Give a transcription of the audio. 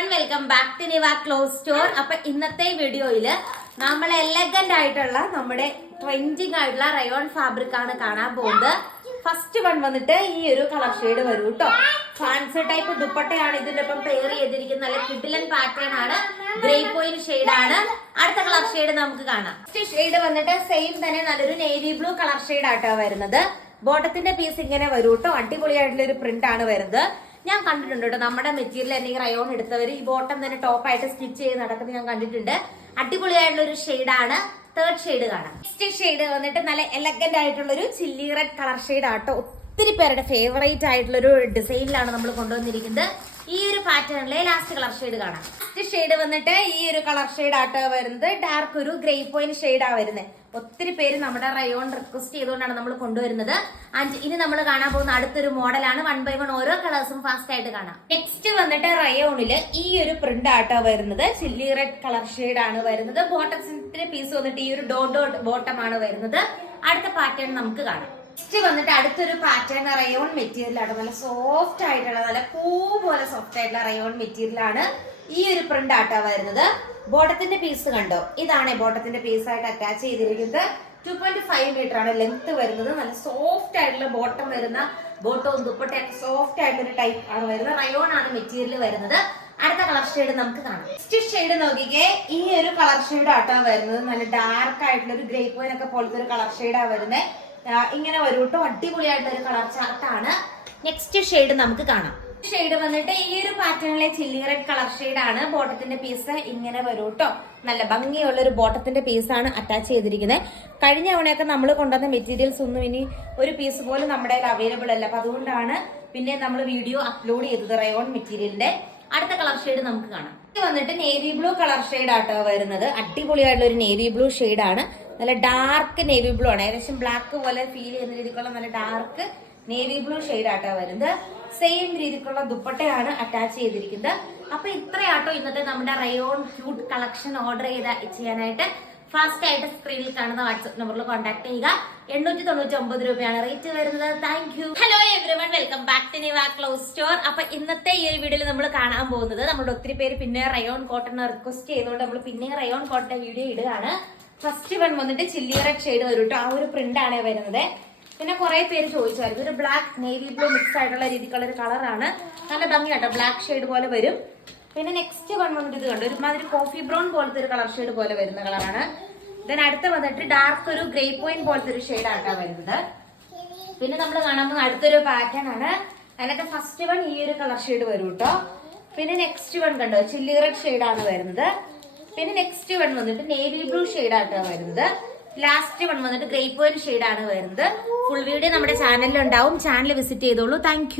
Everyone welcome back to Niva cloth store. അപ്പൊ ഇന്നത്തെ വീഡിയോയില് നമ്മൾ എലഗന്റ് ആയിട്ടുള്ള നമ്മുടെ ട്രെൻഡിങ് ആയിട്ടുള്ള റയോൺ ഫാബ്രിക് ആണ് കാണാൻ പോകുന്നത്. ഫസ്റ്റ് വൺ വന്നിട്ട് ഈ ഒരു കളർ ഷെയ്ഡ് വരും കേട്ടോ. ഫാൻസി ടൈപ്പ് ദുപ്പട്ടയാണ് ഇതിന്റെ ഒപ്പം പെയർ ചെയ്തിരിക്കുന്നത്. നല്ല കിഡിലൻ പാറ്റേൺ ആണ്, ഗ്രേപ്പ് പോയിന്റ് ഷെയ്ഡ് ആണ്. അടുത്ത കളർ ഷെയ്ഡ് നമുക്ക് കാണാം. നെക്സ്റ്റ് ഷെയ്ഡ് വന്നിട്ട് സെയിം തന്നെ നല്ലൊരു നേവി ബ്ലൂ കളർ ഷെയ്ഡ് ആട്ടോ വരുന്നത്. ബോട്ടത്തിന്റെ പീസ് ഇങ്ങനെ വരും കേട്ടോ. അടിപൊളിയായിട്ടുള്ള ഒരു പ്രിന്റ് ആണ് വരുന്നത്. ഞാൻ കണ്ടിട്ടുണ്ട് കേട്ടോ, നമ്മുടെ മെറ്റീരിയൽ അല്ലെങ്കിൽ റയോൺ എടുത്തവർ ഈ ബോട്ടം തന്നെ ടോപ്പായിട്ട് സ്റ്റിച്ച് ചെയ്ത് നടക്കുന്നത് ഞാൻ കണ്ടിട്ടുണ്ട്. അടിപൊളിയായിട്ടുള്ള ഒരു ഷെയ്ഡാണ്. തേർഡ് ഷെയ്ഡ് കാണാം. നെക്സ്റ്റ് ഷെയ്ഡ് വന്നിട്ട് നല്ല എലഗന്റ് ആയിട്ടുള്ള ഒരു ചില്ലി റെഡ് കളർ ഷെയ്ഡ് ആട്ടോ. ഒത്തിരി പേരുടെ ഫേവറേറ്റ് ആയിട്ടുള്ള ഒരു ഡിസൈനിലാണ് നമ്മൾ കൊണ്ടുവന്നിരിക്കുന്നത്. ഈ ഒരു പാറ്റേണിലെ ലാസ്റ്റ് കളർ ഷെയ്ഡ് കാണാം. ലാസ്റ്റ് ഷെയ്ഡ് വന്നിട്ട് ഈ ഒരു കളർ ഷെയ്ഡ് ആട്ടോ വരുന്നത്. ഡാർക്ക് ഒരു ഗ്രേ പോയിന്റ് ഷെയ്ഡാ വരുന്നത്. ഒത്തിരി പേര് നമ്മുടെ റയോൺ റിക്വസ്റ്റ് ചെയ്തുകൊണ്ടാണ് നമ്മൾ കൊണ്ടുവരുന്നത്. ഇനി നമ്മൾ കാണാൻ പോകുന്ന അടുത്തൊരു മോഡലാണ്. 1 by 1 ഓരോ കളേഴ്സും ഫാസ്റ്റ് ആയിട്ട് കാണാം. നെക്സ്റ്റ് വന്നിട്ട് റയോണില് ഈ ഒരു പ്രിന്റ് ആട്ടോ വരുന്നത്. ചില്ലി റെഡ് കളർ ഷെയ്ഡ് ആണ് വരുന്നത്. ബോട്ടത്തിന്റെ പീസ് വന്നിട്ട് ഈ ഒരു ഡോട്ട് ബോട്ടം ആണ് വരുന്നത്. അടുത്ത പാറ്റേൺ നമുക്ക് കാണാം. നെക്സ്റ്റ് വന്നിട്ട് അടുത്തൊരു പാറ്റേൺ റയോൺ മെറ്റീരിയൽ ആണ്. നല്ല സോഫ്റ്റ് ആയിട്ടുള്ള നല്ല പൂ പോലെ സോഫ്റ്റ് ആയിട്ടുള്ള റയോൺ മെറ്റീരിയൽ ആണ്. ഈ ഒരു പ്രിന്റ് ആട്ടോ വരുന്നത്. ബോട്ടത്തിന്റെ പീസ് കണ്ടോ, ഇതാണ് ബോട്ടത്തിന്റെ പീസ് ആയിട്ട് അറ്റാച്ച് ചെയ്തിരിക്കുന്നത്. 2.5 മീറ്റർ ആണ് ലെങ്ത് വരുന്നത്. നല്ല സോഫ്റ്റ് ആയിട്ടുള്ള ബോട്ടം വരുന്ന ബോട്ടവും ദുപ്പട്ടയൊക്കെ സോഫ്റ്റ് ആയിട്ടുള്ള ഒരു ടൈപ്പ് ആണ് വരുന്നത്. റയോൺ ആണ് മെറ്റീരിയൽ വരുന്നത്. അടുത്ത കളർ ഷെയ്ഡ് നമുക്ക് കാണാം. നെക്സ്റ്റ് ഷെയ്ഡ് നോക്കിക്കേ, ഈ ഒരു കളർ ഷെയ്ഡ് ആട്ടോ വരുന്നത്. നല്ല ഡാർക്ക് ആയിട്ടുള്ള ഒരു ഗ്രേ പോയിൻ ഒക്കെ പോലത്തെ ഒരു കളർ ഷെയ്ഡാ വരുന്നത്. ഇങ്ങനെ വരും കേട്ടോ. അടിപൊളിയായിട്ടുള്ള ഒരു കളർ ചാർട്ടാണ്. നെക്സ്റ്റ് ഷെയ്ഡ് നമുക്ക് കാണാം. ഷെയ്ഡ് വന്നിട്ട് ഈ ഒരു പാറ്റേണിലെ ചില്ലി റെഡ് കളർ ഷെയ്ഡ് ആണ്. ബോട്ടത്തിന്റെ പീസ് ഇങ്ങനെ വരും കേട്ടോ. നല്ല ഭംഗിയുള്ള ഒരു ബോട്ടത്തിന്റെ പീസാണ് അറ്റാച്ച് ചെയ്തിരിക്കുന്നത്. കഴിഞ്ഞ തവണയൊക്കെ നമ്മൾ കൊണ്ടുവന്ന മെറ്റീരിയൽസ് ഒന്നും ഇനി ഒരു പീസ് പോലും നമ്മുടെ അവൈലബിൾ അല്ല. അപ്പൊ അതുകൊണ്ടാണ് പിന്നെ നമ്മൾ വീഡിയോ അപ്ലോഡ് ചെയ്തത് റയോൺ മെറ്റീരിയലിന്റെ. അടുത്ത കളർ ഷെയ്ഡ് നമുക്ക് കാണാം. ഇത് വന്നിട്ട് നേവി ബ്ലൂ കളർ ഷെയ്ഡ് ആട്ടോ വരുന്നത്. അടിപൊളിയായിട്ടുള്ള ഒരു നേവി ബ്ലൂ ഷെയ്ഡ് ആണ്. നല്ല ഡാർക്ക് നേവി ബ്ലൂ ആണ്. ഏകദേശം ബ്ലാക്ക് പോലെ ഫീൽ ചെയ്യുന്ന രീതിക്കുള്ള നല്ല ഡാർക്ക് നേവി ബ്ലൂ ഷെയ്ഡ് ആട്ടോ വരുന്നത്. സെയിം രീതിക്കുള്ള ദുപ്പട്ടയാണ് അറ്റാച്ച് ചെയ്തിരിക്കുന്നത്. അപ്പൊ ഇത്രയാട്ടോ ഇന്നത്തെ നമ്മുടെ റയോൺ ക്യൂട്ട് കളക്ഷൻ ഓർഡർ ചെയ്യാനായിട്ട് ഫാസ്റ്റ് ആയിട്ട് സ്ക്രീനിൽ കാണുന്ന വാട്സ്ആപ്പ് നമ്പറിൽ കോൺടാക്ട് ചെയ്യുക. 899 രൂപയാണ് റേറ്റ് വരുന്നത്. Thank you. Hello everyone, welcome back to Niva cloth store. അപ്പൊ ഇന്നത്തെ ഈ ഒരു വീഡിയോയിൽ നമ്മൾ കാണാൻ പോകുന്നത്, നമ്മുടെ ഒത്തിരി പേര് പിന്നെ റയോൺ കോട്ടൺ റിക്വസ്റ്റ് ചെയ്തുകൊണ്ട് നമ്മൾ പിന്നെ റയോൺ കോട്ടൺ വീഡിയോ ഇടുകയാണ്. ഫസ്റ്റ് വൺ വന്നിട്ട് ചില്ലി റെഡ് ഷെയ്ഡ് വരും കേട്ടോ. ആ ഒരു പ്രിന്റ് ആണ് വരുന്നത്. പിന്നെ കുറെ പേര് ചോദിച്ചായിരുന്നു, ഒരു ബ്ലാക്ക് നേവി ബ്ലൂ മിക്സ് ആയിട്ടുള്ള രീതിക്കുള്ള ഒരു കളറാണ്. നല്ല ഭംഗിയാട്ടോ, ബ്ലാക്ക് ഷെയ്ഡ് പോലെ വരും. പിന്നെ നെക്സ്റ്റ് വൺ വന്നിട്ട് ഇത് കണ്ടു, ഒരുമാതിരി കോഫി ബ്രൗൺ പോലത്തെ ഒരു കളർ ഷെയ്ഡ് പോലെ വരുന്ന കളറാണ്. ദെൻ അടുത്ത വന്നിട്ട് ഡാർക്ക് ഒരു ഗ്രേ പോയിന്റ് പോലത്തെ ഒരു ഷെയ്ഡ് ആയിട്ടാണ് വരുന്നത്. പിന്നെ നമ്മൾ കാണാൻ പോകുന്ന അടുത്തൊരു പാറ്റേൺ ആണ്. അതിനകത്ത് ഫസ്റ്റ് വൺ ഈ ഒരു കളർ ഷെയ്ഡ് വരും കേട്ടോ. പിന്നെ നെക്സ്റ്റ് വൺ കണ്ടോ, ചില്ലി റെഡ് ഷെയ്ഡ് ആണ് വരുന്നത്. പിന്നെ നെക്സ്റ്റ് വൺ വന്നിട്ട് നേവി ബ്ലൂ ഷെയ്ഡ് ആയിട്ടാണ് വരുന്നത്. ലാസ്റ്റ് വൺ വന്നിട്ട് ഗ്രേ പോയിന്റ് ഷെയ്ഡ് ആണ് വരുന്നത്. ഫുൾ വീഡിയോ നമ്മുടെ ചാനലിൽ ഉണ്ടാവും. ചാനൽ വിസിറ്റ് ചെയ്തോളൂ. Thank you.